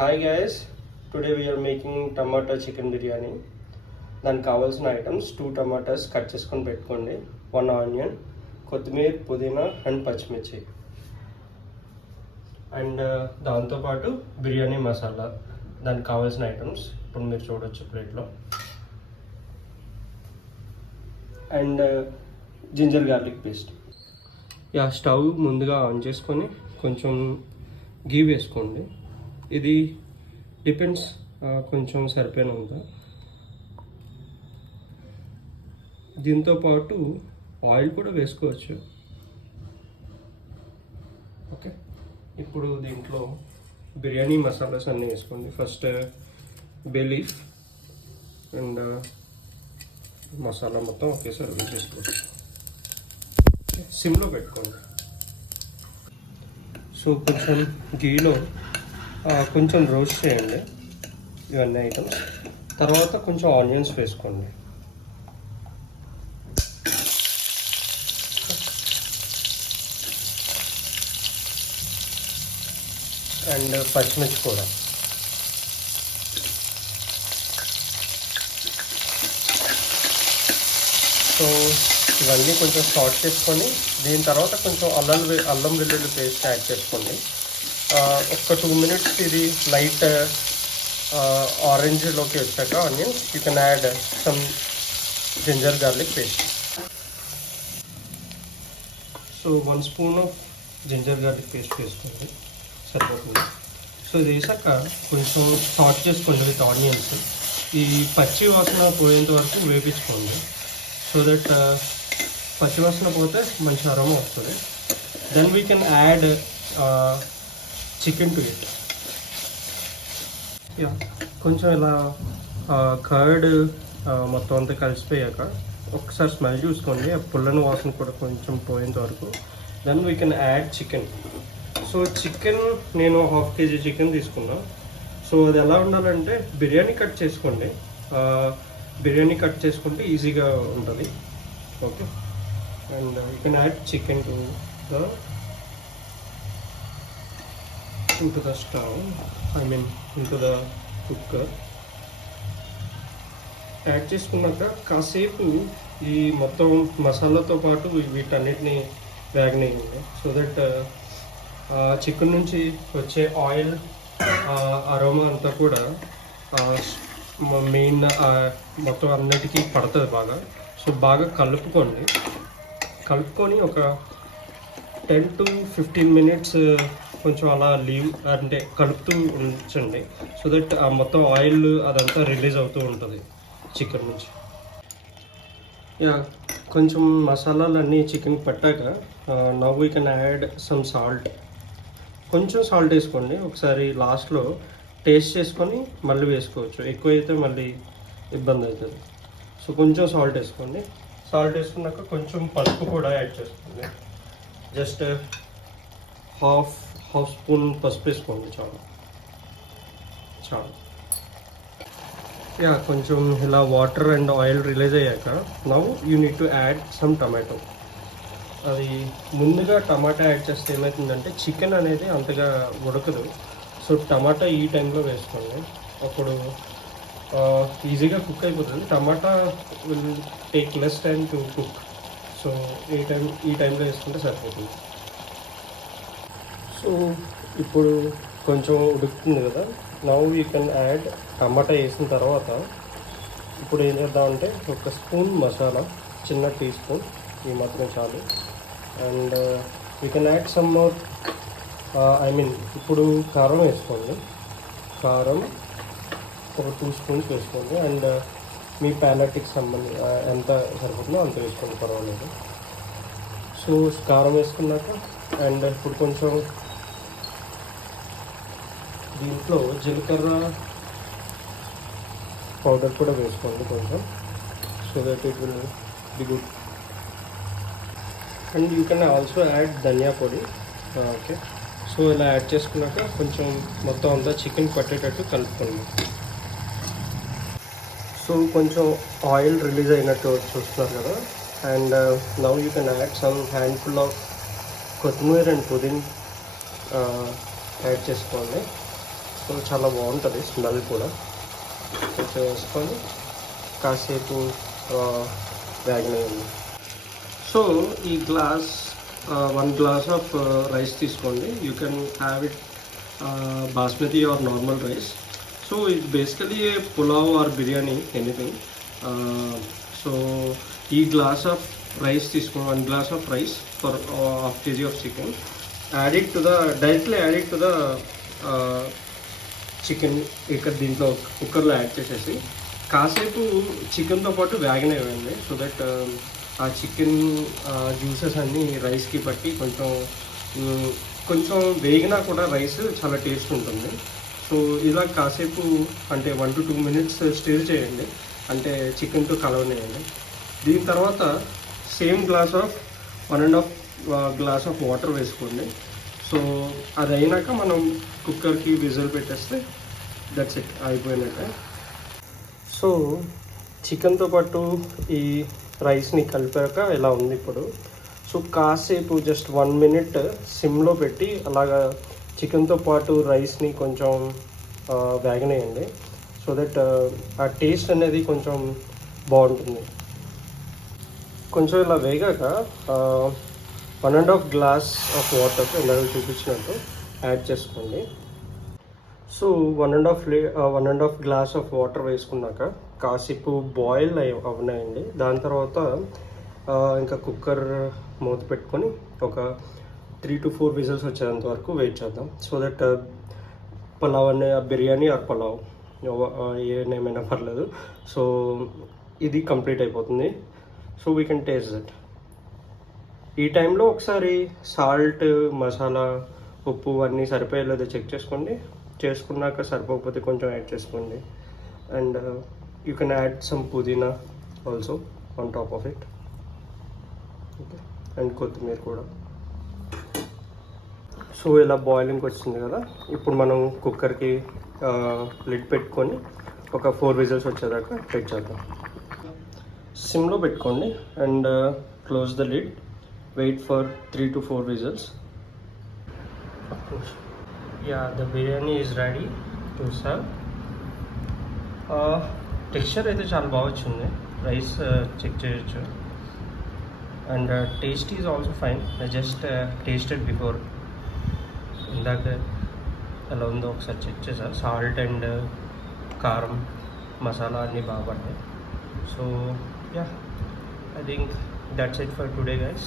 Hi guys, today we are making tomato chicken biryani. దానికి కావాల్సిన items 2 tomatoes cut చేసుకొని పెట్టుకోండి, 1 ఆనియన్, కొత్తిమీర, పుదీనా అండ్ పచ్చిమిర్చి, అండ్ దాంతోపాటు బిర్యానీ మసాలా. దానికి కావాల్సిన ఐటమ్స్ ఇప్పుడు మీరు చూడొచ్చు ప్లేట్లో. And ginger garlic paste. Stove ముందుగా ఆన్ చేసుకొని కొంచెం గీ వేసుకోండి. ఇది డిపెండ్స్, కొంచెం సరిపోయినంత. దీంతో పాటు ఆయిల్ కూడా వేసుకోవచ్చు. ఓకే, ఇప్పుడు దీంట్లో బిర్యానీ మసాలాస్ అన్నీ వేసుకోండి. First bay leaf and masala మొత్తం ఒకేసారి వేసేసుకోవచ్చు. సిమ్లో పెట్టుకోండి. సో కొంచెం గీలో కొంచెం రోస్ట్ చేయండి ఇవన్నీ ఐటమ్స్. తర్వాత కొంచెం ఆనియన్స్ వేసుకోండి. అండ్ పచ్చిమిర్చి కూడా. సో ఇవన్నీ కొంచెం సాట్ చేసుకొని దీని తర్వాత కొంచెం అల్లం వెల్లుల్లి పేస్ట్ యాడ్ చేసుకోండి. ఒక 2 minutes ఇది లైట్ ఆరెంజ్లోకి వచ్చాక onions, you can add some ginger garlic paste. So 1 spoon of ginger garlic paste వేసుకోండి, సరిపోతుంది. సో ఇది వేసాక కొంచెం సాట్ చేసుకోండి విత్ ఆనియన్స్. ఈ పచ్చి వాసన పోయేంత వరకు వేపించుకోండి. సో దట్ పచ్చి వాసన పోతే మంచి అరోమా వస్తుంది. Then we can add chicken to it. కొంచెం ఇలా కర్డ్ మొత్తం అంతా కలిసిపోయాక ఒకసారి స్మెల్ చూసుకోండి, ఆ పుల్లని వాసన కూడా కొంచెం పోయేంత వరకు. Then we can add chicken. So chicken నేను 1/2 kg చికెన్ తీసుకున్నా. సో అది ఎలా ఉండాలంటే బిర్యానీ కట్ చేసుకోండి. బిర్యానీ కట్ చేసుకుంటే ఈజీగా ఉంటుంది. Okay, and you can add chicken into the stove, into the cooker. Add చేసుకున్నాక కాసేపు ఈ మొత్తం మసాలాతో పాటు వీటన్నిటిని వేగనేయండి. సో దట్ చికెన్ నుంచి వచ్చే ఆయిల్ అరోమా అంతా కూడా మెయిన్ మొత్తం అన్నిటికీ పడుతుంది బాగా. సో బాగా కలుపుకొని ఒక 10 to 15 minutes కొంచెం అలా లీవ్ అంటే కలుపుతూ ఉంచండి. సో దట్ ఆ మొత్తం ఆయిల్ అదంతా రిలీజ్ అవుతూ ఉంటుంది చికెన్ నుంచి. కొంచెం మసాలాలన్నీ చికెన్ పట్టాక now we can add some salt. కొంచెం సాల్ట్ వేసుకోండి. ఒకసారి లాస్ట్లో టేస్ట్ చేసుకొని మళ్ళీ వేసుకోవచ్చు. ఎక్కువైతే మళ్ళీ ఇబ్బంది అవుతుంది. సో కొంచెం సాల్ట్ వేసుకోండి. సాల్ట్ వేసుకున్నాక కొంచెం పసుపు కూడా యాడ్ చేసుకోండి. జస్ట్ హాఫ్ స్పూన్ పసుపు వేసుకోండి, చాలు. కొంచెం ఇలా వాటర్ అండ్ ఆయిల్ రిలీజ్ అయ్యాక now you need to add some tomato. అది ముందుగా టమాటా యాడ్ చేస్తే ఏమవుతుందంటే చికెన్ అనేది అంతగా ఉడకదు. సో టమాటా ఈ టైంలో వేసుకోండి, అప్పుడు ఈజీగా కుక్ అయిపోతుంది. Tomato will take less time to cook. So ఈ టైంలో వేసుకుంటే సరిపోతుంది. సో ఇప్పుడు కొంచెం ఉడుకుతుంది కదా, now you can add. Tomato వేసిన తర్వాత ఇప్పుడు ఏం చేద్దామంటే 1 స్పూన్ మసాలా, చిన్న టీ స్పూన్, ఈ మాత్రం చాలు. And you can add some more. ఇప్పుడు కారం వేసుకోండి. కారం ఒక 2 spoons వేసుకోండి. అండ్ మీ ప్యాలెట్కి సంబంధించి ఎంత సరిపోతుందో అంత వేసుకోండి, పర్వాలేదు. సో కారం వేసుకున్నాక అండ్ ఇప్పుడు కొంచెం దీంట్లో జీలకర్ర పౌడర్ కూడా వేసుకోండి కొంచెం. So that it will be good. And you can also add ధనియా పొడి. ఓకే, సో ఇలా యాడ్ చేసుకున్నాక కొంచెం మొత్తం అంతా చికెన్ పట్టేటట్టు కలుపుకోండి. సో కొంచెం ఆయిల్ రిలీజ్ అయినట్టు చూస్తున్నారు కదా. And now you can add some handful of కొత్తిమీర అండ్ పుదీనా యాడ్ చేసుకోండి. సో సో చాలా బాగుంటుంది స్మెల్ కూడా. కొంచెం వేసుకొని కాసేపు వేగనేయండి. సో ఈ గ్లాస్ 1 glass ఆఫ్ రైస్ తీసుకోండి. You can have it basmati or normal rice. So it's basically a pulao or biryani anything. So ఈ గ్లాస్ ఆఫ్ రైస్ తీసుకోండి, 1 glass of rice for ½ kg of chicken. Directly add it to the chicken. ఇక్కడ దీంట్లో కుక్కర్లో add చేసేసి కాసేపు చికెన్తో పాటు వేగనివ్వండి. So that ఆ చికెన్ జ్యూసెస్ అన్నీ రైస్కి పట్టి కొంచెం వేగినా కూడా రైస్ చాలా టేస్ట్ ఉంటుంది. సో ఇలా కాసేపు అంటే 1 to 2 minutes స్టిర్ చేయండి, అంటే చికెన్తో కలవనేయండి. దీని తర్వాత same glass of 1.5 glass of water వేసుకోండి. సో అది అయినాక మనం కుక్కర్కి విజిల్ పెట్టేస్తే దట్స్ ఇట్, అయిపోయినట్టే. సో చికెన్తో పాటు ఈ రైస్ని కలిపాక ఇలా ఉంది ఇప్పుడు. సో కాసేపు జస్ట్ 1 minute సిమ్లో పెట్టి అలాగా చికెన్తో పాటు రైస్ని కొంచెం వేగనేయండి. సో దట్ ఆ టేస్ట్ అనేది కొంచెం బాగుంటుంది. కొంచెం ఇలా వేగాక 1.5 glass ఆఫ్ వాటర్ ఇందాక చూపించినట్టు యాడ్ చేసుకోండి. సో 1.5 glass ఆఫ్ వాటర్ వేసుకున్నాక కాసేపు బాయిల్ అవనాయండి. దాని తర్వాత ఇంకా కుక్కర్ మూత పెట్టుకొని ఒక 3 to 4 విజిల్స్ వచ్చేంత వరకు వెయిట్ చేద్దాం. సో దట్ పులావ్ అనే biryani or pulao a name అయినా పర్లేదు. సో ఇది కంప్లీట్ అయిపోతుంది. So we can taste that. ఈ టైంలో ఒకసారి సాల్ట్, మసాలా, ఉప్పు అన్నీ సరిపోయేలేదో చెక్ చేసుకోండి. చేసుకున్నాక సరిపోకపోతే కొంచెం యాడ్ చేసుకోండి. And you can add some pudina also on top of it. Okay, and కొత్తిమీర కూడా. సో ఇలా బాయిలింగ్కి వచ్చింది కదా, ఇప్పుడు మనం కుక్కర్కి లిడ్ పెట్టుకొని ఒక 4 విజిల్స్ వచ్చేదాకా పెట్టేద్దాం. సిమ్లో పెట్టుకోండి and close the lid. Wait for 3 to 4 whistles. Yeah, the biryani is ready to serve. Texture అయితే చాలా బాగా వచ్చింది. రైస్ చెక్ చేయొచ్చు. And taste is also fine. I just tasted before. ఇందాక ఎలా ఉందో ఒకసారి చెక్ చేసా. సాల్ట్ అండ్ కారం, మసాలా అన్నీ బాగా పడ్డాయి. So yeah, I think that's it for today, guys.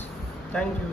Thank you.